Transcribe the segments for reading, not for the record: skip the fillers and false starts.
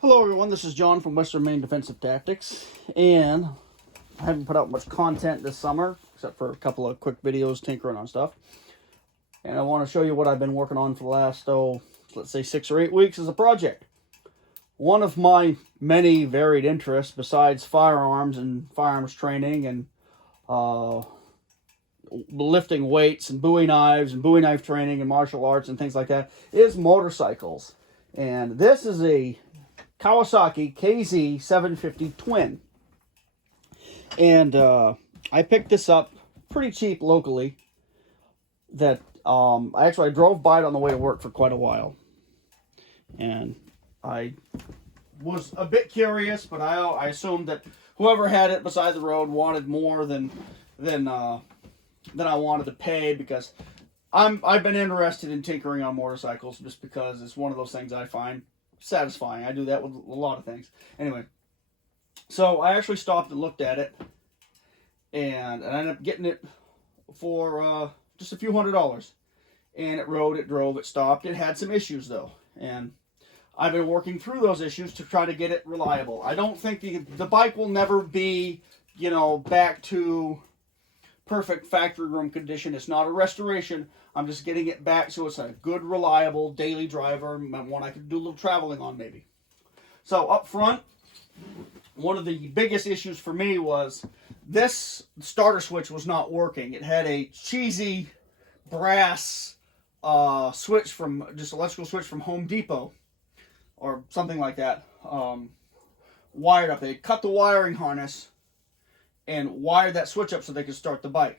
Hello everyone, this is John from Western Maine Defensive Tactics, and I haven't put out much content this summer, except for a couple of quick videos tinkering on stuff. And I want to show you what I've been working on for the last, let's say 6 or 8 weeks as a project. One of my many varied interests, besides firearms and firearms training and lifting weights and Bowie knives and Bowie knife training and martial arts and things like that, is motorcycles. And this is a Kawasaki KZ750 Twin. And I picked this up pretty cheap locally. That I drove by it on the way to work for quite a while. And I was a bit curious, but I assumed that whoever had it beside the road wanted more than I wanted to pay, because I've been interested in tinkering on motorcycles just because it's one of those things I find satisfying. I do that with a lot of things. Anyway, so I actually stopped and looked at it, and I ended up getting it for just a few $100s. And it rode, it drove, it stopped. It had some issues though, and I've been working through those issues to try to get it reliable. I don't think the bike will never be, back to perfect factory room condition. It's not a restoration. I'm just getting it back so it's a good, reliable daily driver, one I could do a little traveling on maybe. So up front, one of the biggest issues for me was this starter switch was not working. It had a cheesy brass switch from just electrical switch from Home Depot or something like that, wired up. They cut the wiring harness and wired that switch up so they could start the bike.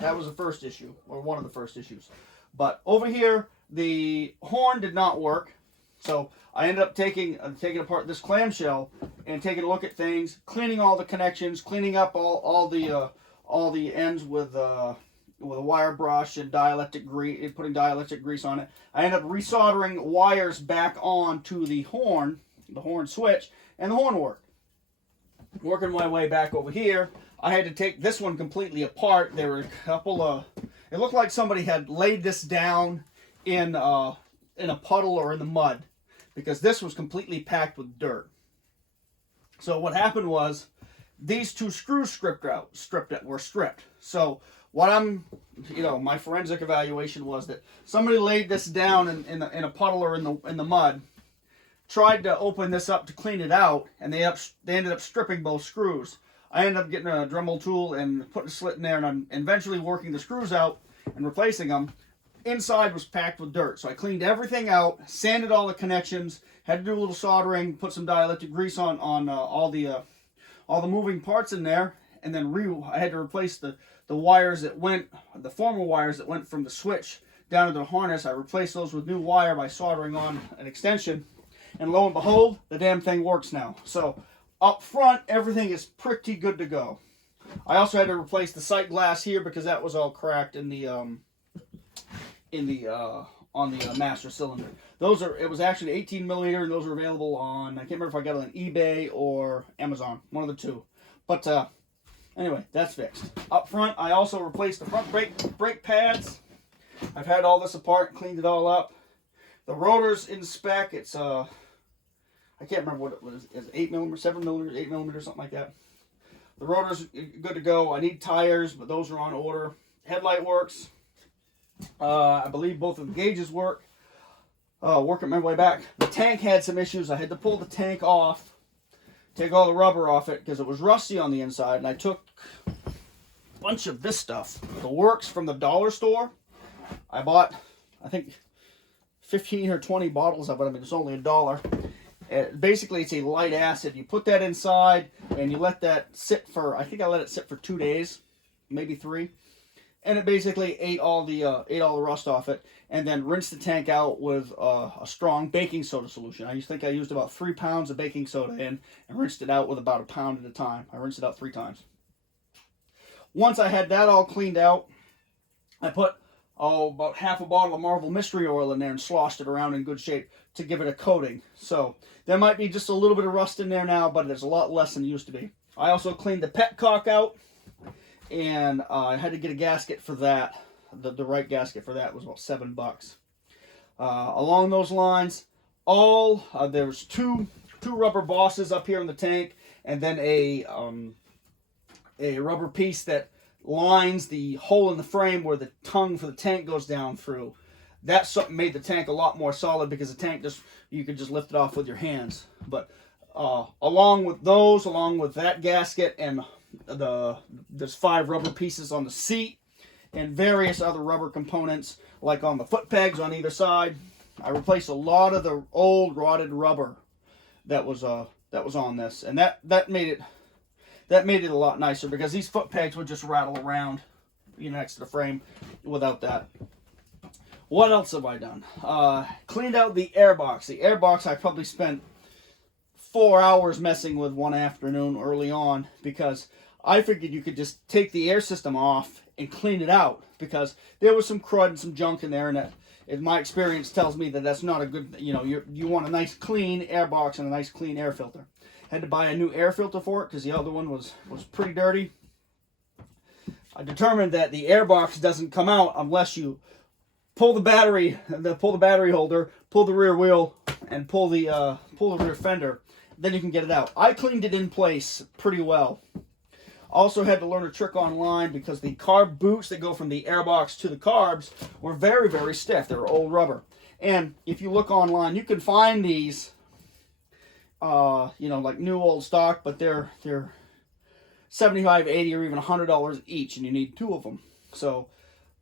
That was the first issue, or one of the first issues. But over here, the horn did not work, so I ended up taking apart this clamshell and taking a look at things, cleaning all the connections, cleaning up all the ends with a wire brush and dielectric grease, putting dielectric grease on it. I ended up resoldering wires back onto the horn switch, and the horn worked. Working my way back over here, I had to take this one completely apart. There were a couple of, it looked like somebody had laid this down in a puddle or in the mud, because this was completely packed with dirt. So what happened was these two screws were stripped. So what my forensic evaluation was that somebody laid this down in a puddle or in the mud, tried to open this up to clean it out, and they ended up stripping both screws. I ended up getting a Dremel tool and putting a slit in there, and I'm eventually working the screws out and replacing them. Inside was packed with dirt, so I cleaned everything out, sanded all the connections, had to do a little soldering, put some dielectric grease on all the moving parts in there, and then I had to replace the wires that went, the former wires that went from the switch down to the harness. I replaced those with new wire by soldering on an extension. And lo and behold, the damn thing works now. So up front, everything is pretty good to go. I also had to replace the sight glass here because that was all cracked on the master cylinder. It was actually 18 millimeter, and those are available on, I can't remember if I got it on eBay or Amazon, one of the two. But anyway, that's fixed. Up front, I also replaced the front brake pads. I've had all this apart, cleaned it all up. The rotor's in spec. It's I can't remember what it was. It's 8 millimeter, 7 millimeter, 8 millimeter, something like that. The rotor's good to go. I need tires, but those are on order. Headlight works. I believe both of the gauges work. Working my way back. The tank had some issues. I had to pull the tank off, take all the rubber off it because it was rusty on the inside, and I took a bunch of this stuff. The works from the dollar store. I bought, I think, 15 or 20 bottles of it. I mean, it's only $1. Basically, it's a light acid. You put that inside, and you let that sit for, I think I let it sit for 2 days, maybe 3. And it basically ate all the rust off it, and then rinsed the tank out with a strong baking soda solution. I think I used about 3 pounds of baking soda in, and rinsed it out with about a pound at a time. I rinsed it out 3 times. Once I had that all cleaned out, I put about half a bottle of Marvel Mystery Oil in there and sloshed it around in good shape to give it a coating. So there might be just a little bit of rust in there now, but there's a lot less than it used to be. I also cleaned the petcock out, and I had to get a gasket for that. The right gasket for that was about $7. Along those lines, There's two rubber bosses up here in the tank, and then a rubber piece that lines the hole in the frame where the tongue for the tank goes down through. That made the tank a lot more solid, because the tank you could just lift it off with your hands. But along with that gasket, and there's 5 rubber pieces on the seat, and various other rubber components like on the foot pegs on either side. I replaced a lot of the old rotted rubber that was on this, and that made it a lot nicer, because these foot pegs would just rattle around, next to the frame without that. What else have I done? Cleaned out the airbox. The airbox I probably spent 4 hours messing with one afternoon early on, because I figured you could just take the air system off and clean it out, because there was some crud and some junk in there, and that, in my experience, tells me that that's not a good, you want a nice clean airbox and a nice clean air filter. Had to buy a new air filter for it, because the other one was pretty dirty. I determined that the airbox doesn't come out unless you pull the battery holder, pull the rear wheel, and pull the rear fender. Then you can get it out. I cleaned it in place pretty well. Also had to learn a trick online, because the carb boots that go from the airbox to the carbs were very, very stiff. They were old rubber. And if you look online, you can find these, like new old stock, but they're $75, $80, or even $100 each, and you need 2 of them. So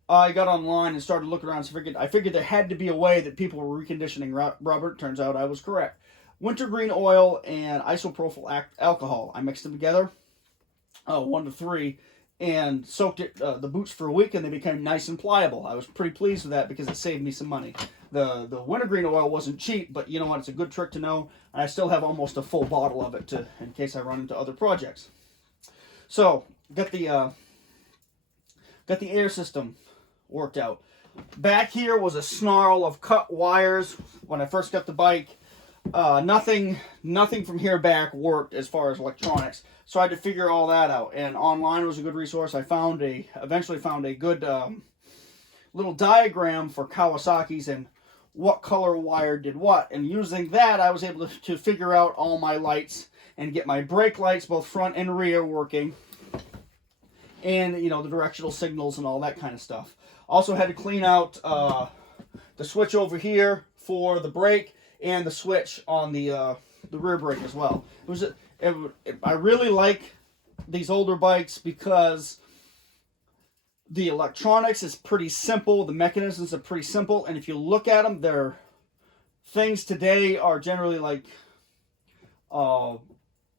I got online and started looking around. So I figured there had to be a way that people were reconditioning rubber. Turns out I was correct. Wintergreen oil and isopropyl alcohol. I mixed them together, 1 to 3, and soaked the boots for a week, and they became nice and pliable. I was pretty pleased with that, because it saved me some money. The wintergreen oil wasn't cheap, but you know what? It's a good trick to know. And I still have almost a full bottle of it in case I run into other projects. So got the air system worked out. Back here was a snarl of cut wires when I first got the bike. Nothing from here back worked as far as electronics, so I had to figure all that out. And online was a good resource. I eventually found a good little diagram for Kawasaki's and what color wire did what. And using that, I was able to figure out all my lights and get my brake lights, both front and rear, working, and the directional signals and all that kind of stuff. Also had to clean out the switch over here for the brake, and the switch on the rear brake as well. I really like these older bikes, because the electronics is pretty simple, the mechanisms are pretty simple, and if you look at them, their things today are generally like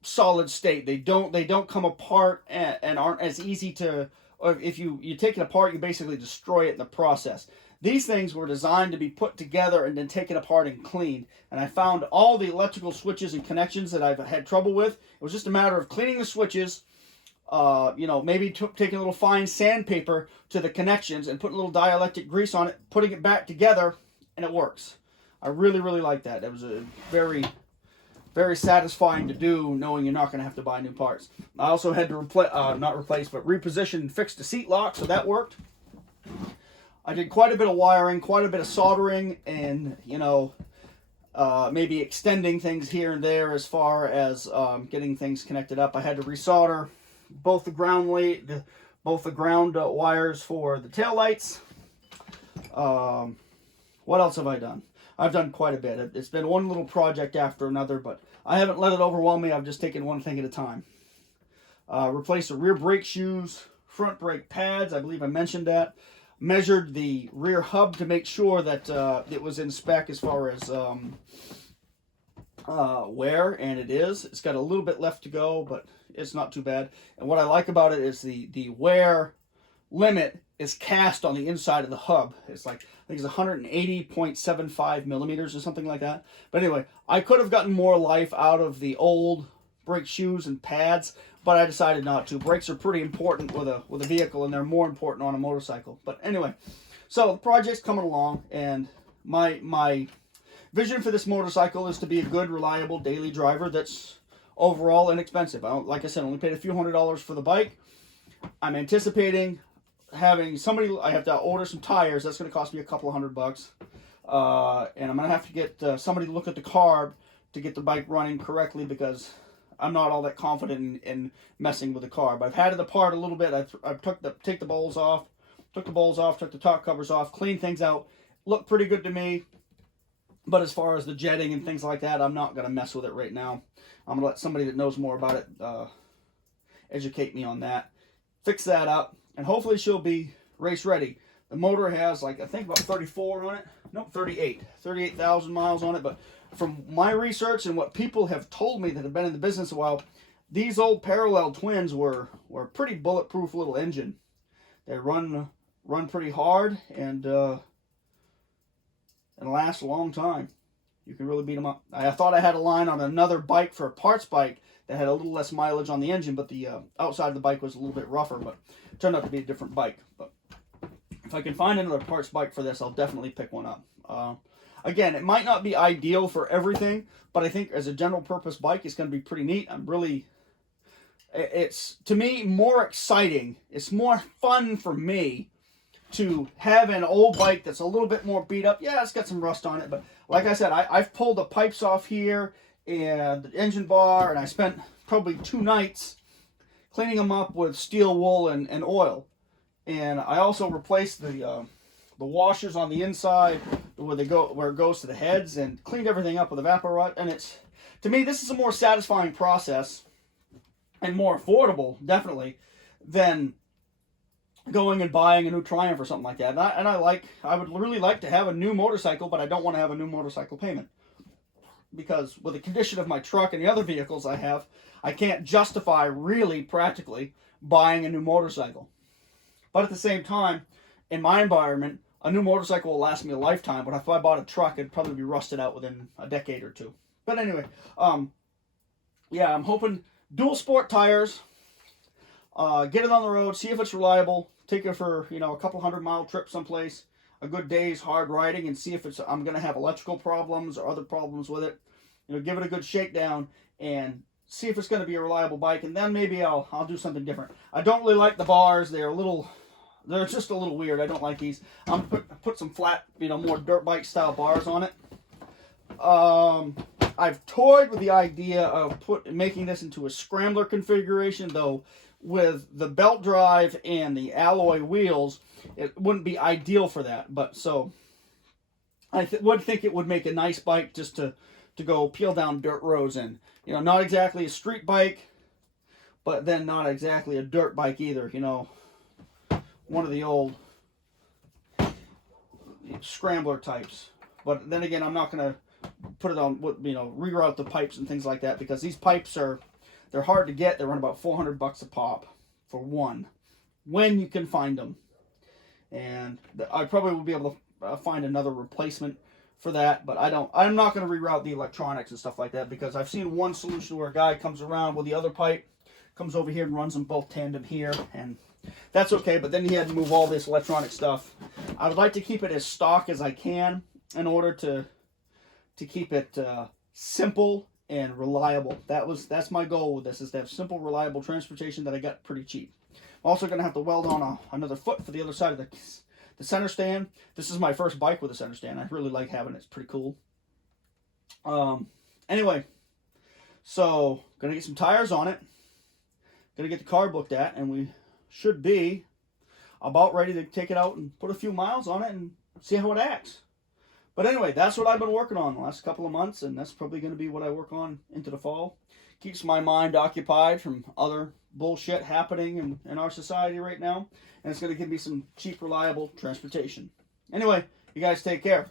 solid state. They don't come apart and aren't as easy to, or if you take it apart, you basically destroy it in the process. These things were designed to be put together and then taken apart and cleaned. And I found all the electrical switches and connections that I've had trouble with. It was just a matter of cleaning the switches, maybe taking a little fine sandpaper to the connections and putting a little dielectric grease on it, putting it back together, and it works. I really, really like that. It was a very, very satisfying to do, knowing you're not going to have to buy new parts. I also had to reposition and fix the seat lock, so that worked. I did quite a bit of wiring, quite a bit of soldering, and, maybe extending things here and there as far as getting things connected up. I had to resolder both the ground wires for the taillights. What else have I done? I've done quite a bit. It's been one little project after another, but I haven't let it overwhelm me. I've just taken one thing at a time. Replaced the rear brake shoes, front brake pads. I believe I mentioned that. Measured the rear hub to make sure that it was in spec as far as wear, and it is. It's got a little bit left to go, but it's not too bad. And what I like about it is the wear limit is cast on the inside of the hub. It's like, I think it's 180.75 millimeters or something like that. But anyway, I could have gotten more life out of the old brake shoes and pads, but I decided not to. Brakes are pretty important with a vehicle, and they're more important on a motorcycle. But anyway, so the project's coming along, and my vision for this motorcycle is to be a good, reliable daily driver that's overall inexpensive. Like I said, I only paid a few $100s for the bike. I'm anticipating having I have to order some tires. That's going to cost me a couple of $100. And I'm going to have to get somebody to look at the carb to get the bike running correctly, because I'm not all that confident in messing with the carb. I've had it apart a little bit. I've took the bowls off, took the top covers off, cleaned things out. Looked pretty good to me. But as far as the jetting and things like that, I'm not going to mess with it right now. I'm going to let somebody that knows more about it educate me on that. Fix that up, and hopefully she'll be race ready. The motor has, like, I think about 34 on it. Nope, 38,000 miles on it. But from my research and what people have told me that have been in the business a while, these old parallel twins were a pretty bulletproof little engine. They run pretty hard and last a long time. You can really beat them up. I thought I had a line on another bike for a parts bike that had a little less mileage on the engine, but the outside of the bike was a little bit rougher, but it turned out to be a different bike. But if I can find another parts bike for this, I'll definitely pick one up. Again, it might not be ideal for everything, but I think as a general purpose bike, it's going to be pretty neat. It's, to me, more exciting. It's more fun for me to have an old bike that's a little bit more beat up. Yeah, it's got some rust on it, but like I said, I've pulled the pipes off here and the engine bar, and I spent probably 2 nights cleaning them up with steel wool and oil. And I also replaced the washers on the inside where it goes to the heads, and cleaned everything up with Evaporut. And it's, to me, this is a more satisfying process and more affordable, definitely, than going and buying a new Triumph or something like that. And I would really like to have a new motorcycle, but I don't want to have a new motorcycle payment, because with the condition of my truck and the other vehicles I have, I can't justify really practically buying a new motorcycle. But at the same time, in my environment, a new motorcycle will last me a lifetime, but if I bought a truck, it'd probably be rusted out within a decade or two. But anyway, yeah, I'm hoping dual sport tires, get it on the road, see if it's reliable, take it for, a couple 100-mile trip someplace, a good day's hard riding, and see if I'm going to have electrical problems or other problems with it. Give it a good shakedown and see if it's going to be a reliable bike, and then maybe I'll do something different. I don't really like the bars. They're just a little weird. I don't like these. I'm put some flat, more dirt bike style bars on it. I've toyed with the idea of making this into a scrambler configuration, though with the belt drive and the alloy wheels, it wouldn't be ideal for that. But so I would think it would make a nice bike just to go peel down dirt roads in. Not exactly a street bike, but then not exactly a dirt bike either. One of the old scrambler types. But then again, I'm not going to put it on, reroute the pipes and things like that, because these pipes they're hard to get. They run about $400 a pop for one, when you can find them. And I probably will be able to find another replacement for that, but I'm not going to reroute the electronics and stuff like that, because I've seen one solution where a guy comes around with the other pipe, comes over here and runs them both tandem here, and that's okay, but then he had to move all this electronic stuff. I would like to keep it as stock as I can in order to keep it simple and reliable. That's my goal with this, is to have simple, reliable transportation that I got pretty cheap. I'm also going to have to weld on another foot for the other side of the center stand. This is my first bike with a center stand. I really like having it. It's pretty cool. Anyway, so going to get some tires on it. Going to get the carb looked at, and we should be about ready to take it out and put a few miles on it and see how it acts. But anyway, that's what I've been working on the last couple of months, and that's probably going to be what I work on into the fall. Keeps my mind occupied from other bullshit happening in our society right now, and it's going to give me some cheap, reliable transportation. Anyway, you guys take care.